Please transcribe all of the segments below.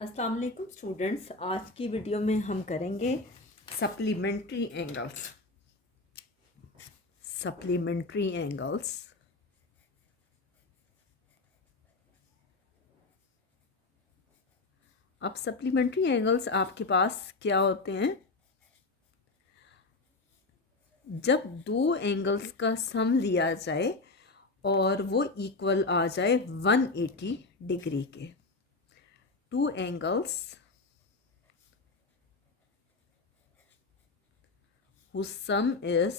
अस्सलाम वालेकुम स्टूडेंट्स। आज की वीडियो में हम करेंगे सप्लीमेंट्री एंगल्स। सप्लीमेंट्री एंगल्स अब सप्लीमेंट्री एंगल्स आपके पास क्या होते हैं? जब दो एंगल्स का सम लिया जाए और वो इक्वल आ जाए 180 डिग्री के। Two angles whose sum is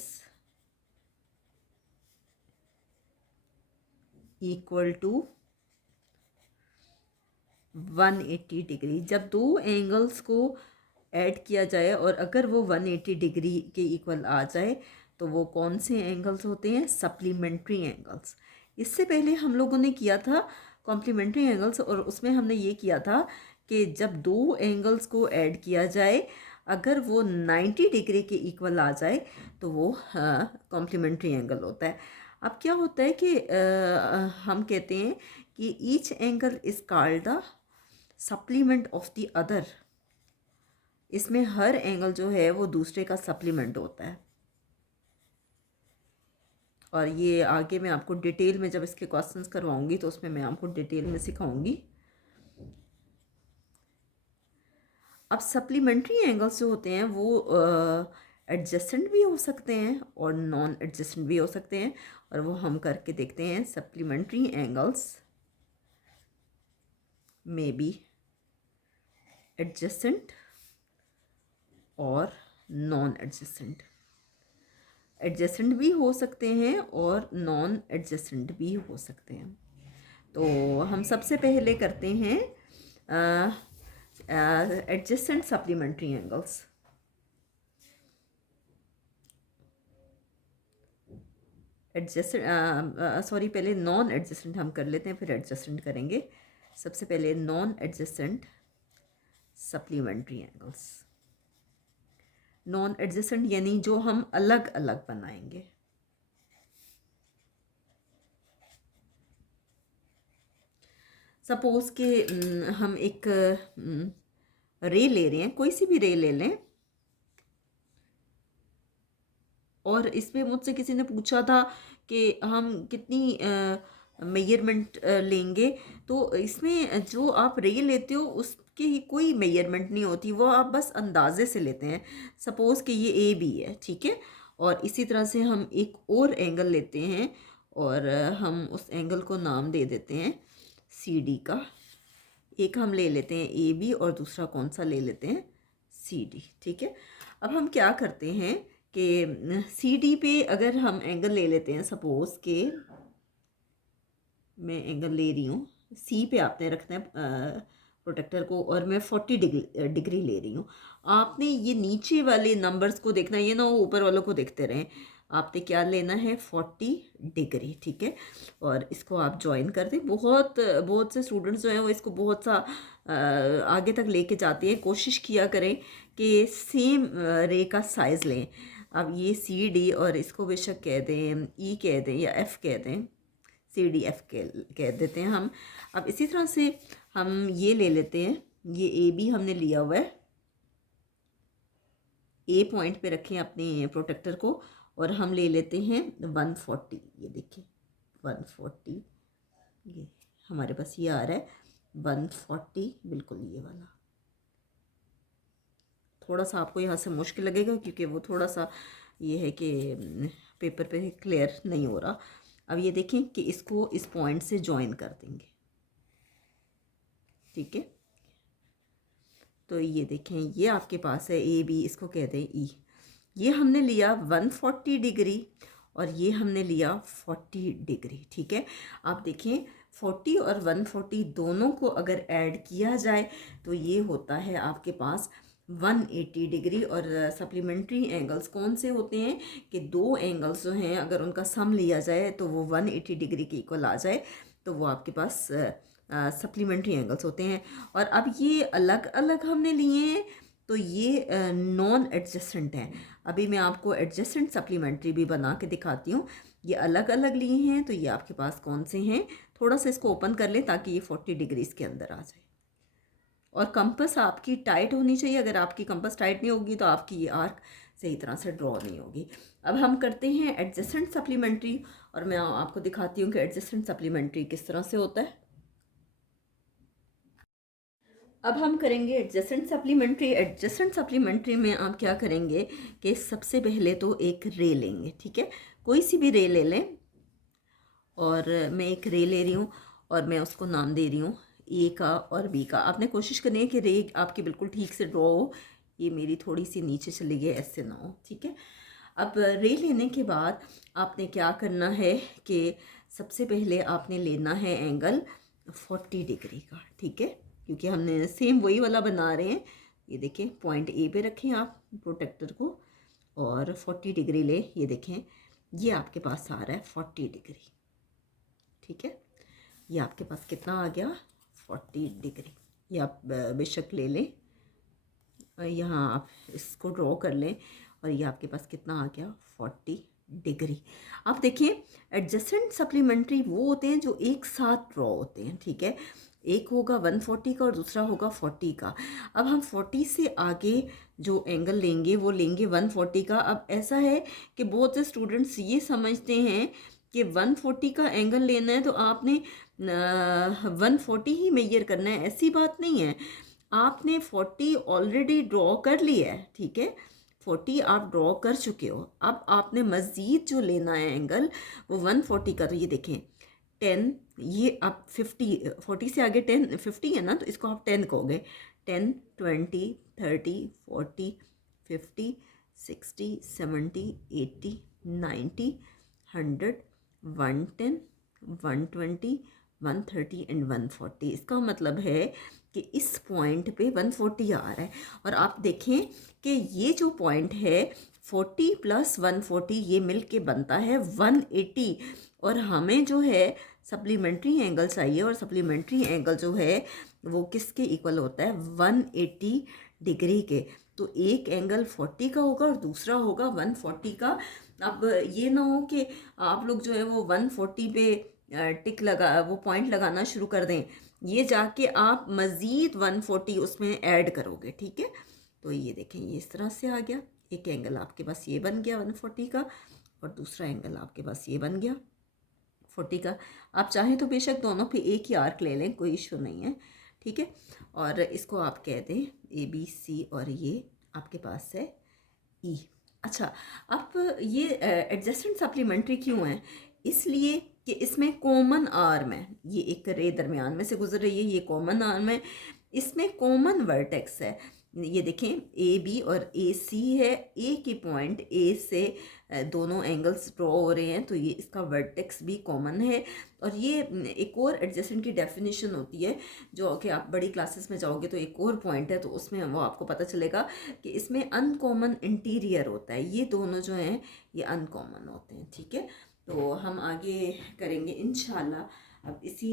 equal to 180 degree. जब दो एंगल्स को ऐड किया जाए और अगर वो 180 डिग्री के इक्वल आ जाए तो वो कौन से एंगल्स होते हैं? Supplementary angles. इससे पहले हम लोगों ने किया था कॉम्प्लीमेंट्री एंगल्स, और उसमें हमने ये किया था कि जब दो एंगल्स को ऐड किया जाए अगर वो 90 डिग्री के इक्वल आ जाए तो वो कॉम्प्लीमेंट्री एंगल होता है। अब क्या होता है कि हम कहते हैं कि each angle is called the supplement of the other. इसमें हर एंगल जो है वो दूसरे का सप्लीमेंट होता है। और ये आगे मैं आपको डिटेल में जब इसके क्वेश्चंस करवाऊंगी तो उसमें मैं आपको डिटेल में सिखाऊंगी। अब सप्लीमेंट्री एंगल्स जो होते हैं वो एडजस्टेंट भी हो सकते हैं और नॉन एडजस्टेंट भी हो सकते हैं, और वो हम करके देखते हैं। Supplementary angles may be adjacent और नॉन एडजस्टेंट। एडजस्टेंट भी हो सकते हैं और नॉन एडजस्टेंट भी हो सकते हैं। तो हम सबसे पहले करते हैं एडजस्टेंट सप्लीमेंट्री एंगल्स। पहले नॉन एडजस्टेंट हम कर लेते हैं, फिर एडजस्टेंट करेंगे। सबसे पहले non adjacent supplementary angles. Non adjacent यानी जो हम अलग अलग बनाएंगे। सपोज के हम एक रे ले रहे हैं, कोई सी भी रे ले लें, और इसमें मुझसे किसी ने पूछा था कि हम कितनी मेजरमेंट लेंगे। तो इसमें जो आप रे लेते हो उसकी कोई मेजरमेंट नहीं होती, वो आप बस अंदाजे से लेते हैं। सपोज़ कि ये ए बी है, ठीक है। और इसी तरह से हम एक और एंगल लेते हैं और हम उस एंगल को नाम दे देते हैं सी डी का। एक हम ले लेते हैं ए बी और दूसरा कौन सा ले लेते हैं? सी डी, ठीक है। अब हम क्या करते हैं कि सी डी पे अगर हम एंगल ले लेते हैं, सपोज के मैं एंगल ले रही हूँ, सी पे आपने रखना है प्रोटेक्टर को, और मैं 40 डिग्री ले रही हूँ। आपने ये नीचे वाले नंबर्स को देखना, ये ना ऊपर वालों को देखते रहें। आपने क्या लेना है? 40 डिग्री, ठीक है। और इसको आप ज्वाइन कर दें। बहुत बहुत से स्टूडेंट्स जो हैं वो इसको बहुत सा आगे तक लेके जाते हैं। कोशिश किया करें कि सेम रे का साइज़ लें। अब ये सी डी, और इसको बेशक कह दें ई कह दें या एफ़ कह दें, सी डी एफ कह देते हैं हम। अब इसी तरह से हम ये ले लेते हैं, ये ए बी हमने लिया हुआ है। ए पॉइंट पे रखें अपने प्रोटेक्टर को, और हम ले लेते हैं 140। ये देखिए 140, ये हमारे पास ये आ रहा है 140, बिल्कुल ये वाला। थोड़ा सा आपको यहाँ से मुश्किल लगेगा क्योंकि वो थोड़ा सा ये है कि पेपर पे क्लियर नहीं हो रहा। अब ये देखें कि इसको इस पॉइंट से ज्वाइन कर देंगे, ठीक है। तो ये देखें, ये आपके पास है ए बी, इसको कहते हैं ई। ये हमने लिया 140 डिग्री और ये हमने लिया 40 डिग्री, ठीक है। आप देखें 40 और 140 दोनों को अगर ऐड किया जाए तो ये होता है आपके पास 180 डिग्री। और सप्लीमेंट्री एंगल्स कौन से होते हैं कि दो एंगल्स जो हैं अगर उनका सम लिया जाए तो वो 180 डिग्री के इक्वल आ जाए तो वो आपके पास सप्लीमेंट्री एंगल्स होते हैं। और अब ये अलग अलग हमने लिए हैं तो ये नॉन एडजस्टेंट हैं। अभी मैं आपको एडजस्टेंट सप्लीमेंट्री भी बना के दिखाती हूँ। ये अलग अलग लिए हैं तो ये आपके पास कौन से हैं? थोड़ा सा इसको ओपन कर लें ताकि ये 40 डिग्रीज के अंदर आ जाए। और कंपास आपकी टाइट होनी चाहिए। अगर आपकी कंपास टाइट नहीं होगी तो आपकी ये आर्क सही तरह से ड्रॉ नहीं होगी। अब हम करते हैं एडजेसेंट सप्लीमेंट्री, और मैं आपको दिखाती हूँ कि एडजेसेंट सप्लीमेंट्री किस तरह से होता है। अब हम करेंगे एडजेसेंट सप्लीमेंट्री। एडजेसेंट सप्लीमेंट्री में आप क्या करेंगे कि सबसे पहले तो एक रे लेंगे, ठीक है, कोई सी भी रे ले लें। और मैं एक रे ले रही हूँ और मैं उसको नाम दे रही हूँ ए का और बी का। आपने कोशिश करनी है कि रे आपकी बिल्कुल ठीक से ड्रॉ हो। ये मेरी थोड़ी सी नीचे चली गई, ऐसे ना हो, ठीक है। अब रे लेने के बाद आपने क्या करना है कि सबसे पहले आपने लेना है एंगल 40 डिग्री का, ठीक है, क्योंकि हमने सेम वही वाला बना रहे हैं। ये देखें, पॉइंट ए पे रखें आप प्रोटेक्टर को और 40 डिग्री ले। ये देखें, ये आपके पास आ रहा है 40 डिग्री, ठीक है। ये आपके पास कितना आ गया, 40 डिग्री। ये आप बेशक ले लें, यहाँ आप इसको ड्रॉ कर लें और ये आपके पास कितना आ गया, 40 डिग्री। आप देखिए, एडजेसेंट सप्लीमेंट्री वो होते हैं जो एक साथ ड्रॉ होते हैं, ठीक है। एक होगा 140 का और दूसरा होगा 40 का। अब हम 40 से आगे जो एंगल लेंगे वो लेंगे 140 का। अब ऐसा है कि बहुत से स्टूडेंट्स ये समझते हैं कि 140 का एंगल लेना है तो आपने 140 ही मेजर करना है। ऐसी बात नहीं है, आपने 40 ऑलरेडी ड्रॉ कर लिया है, ठीक है, 40 आप ड्रॉ कर चुके हो। अब आपने मज़ीद जो लेना है एंगल वो 140 का। तो ये देखें 10, ये आप 50, 40 से आगे 10, 50 है ना, तो इसको आप 10 कहोगे। 10, 20, 30, 40, 50, 60, 70, 80, 90, 100, 110, 120, 130 एंड 140। इसका मतलब है कि इस पॉइंट पे 140 आ रहा है। और आप देखें कि ये जो पॉइंट है 40 प्लस 140 ये मिल के बनता है 180। और हमें जो है सप्लीमेंट्री एंगल चाहिए, और सप्लीमेंट्री एंगल जो है वो किसके इक्वल होता है, 180 डिग्री के। तो एक एंगल 40 का होगा और दूसरा होगा 140 का। अब ये ना हो कि आप लोग जो है वो 140 पे टिक लगा, वो पॉइंट लगाना शुरू कर दें, ये जाके आप मज़ीद 140 उसमें ऐड करोगे, ठीक है। तो ये देखें, ये इस तरह से आ गया। एक एंगल आपके पास ये बन गया 140 का और दूसरा एंगल आपके पास ये बन गया 40 का। आप चाहें तो बेशक दोनों पे एक ही आर्क ले लें, कोई इशू नहीं है, ठीक है। और इसको आप कह दें ABC और ये आपके पास है E। अच्छा, अब ये एडजेसेंट सप्लीमेंट्री क्यों है, इसलिए कि इसमें कॉमन आर्म है। ये एक रे दरमियान में से गुजर रही है, ये कॉमन आर्म है, इसमें कॉमन वर्टेक्स है। ये देखें AB और AC है, ए की पॉइंट ए से दोनों एंगल्स ड्रॉ हो रहे हैं, तो ये इसका वर्टेक्स भी कॉमन है। और ये एक और एडजेसेंट की डेफिनेशन होती है जो कि आप बड़ी क्लासेस में जाओगे तो एक और पॉइंट है, तो उसमें वो आपको पता चलेगा कि इसमें अनकॉमन इंटीरियर होता है। ये दोनों जो हैं ये अनकॉमन होते हैं, ठीक है। तो हम आगे करेंगे इंशाल्लाह। अब इसी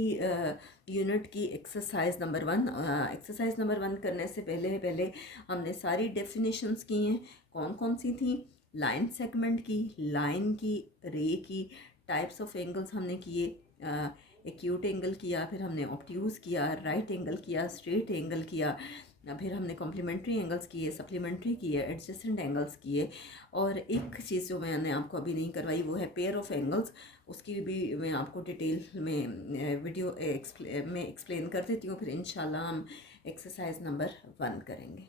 यूनिट की एक्सरसाइज नंबर 1। एक्सरसाइज नंबर 1 करने से पहले हमने सारी डेफिनेशंस की हैं। कौन कौन सी थी, लाइन सेगमेंट की, लाइन की, रे की, टाइप्स ऑफ एंगल्स हमने किए, एक्यूट एंगल किया, फिर हमने ऑब्ट्यूज़ किया, राइट एंगल किया, स्ट्रेट एंगल किया, फिर हमने कॉम्प्लीमेंट्री एंगल्स किए, सप्लीमेंट्री किए, एडजेसेंट एंगल्स किए। और एक चीज़ जो मैंने आपको अभी नहीं करवाई वो है पेयर ऑफ एंगल्स। उसकी भी मैं आपको डिटेल में वीडियो में एक्सप्लेन कर देती हूँ। फिर इंशाल्लाह हम एक्सरसाइज नंबर 1 करेंगे।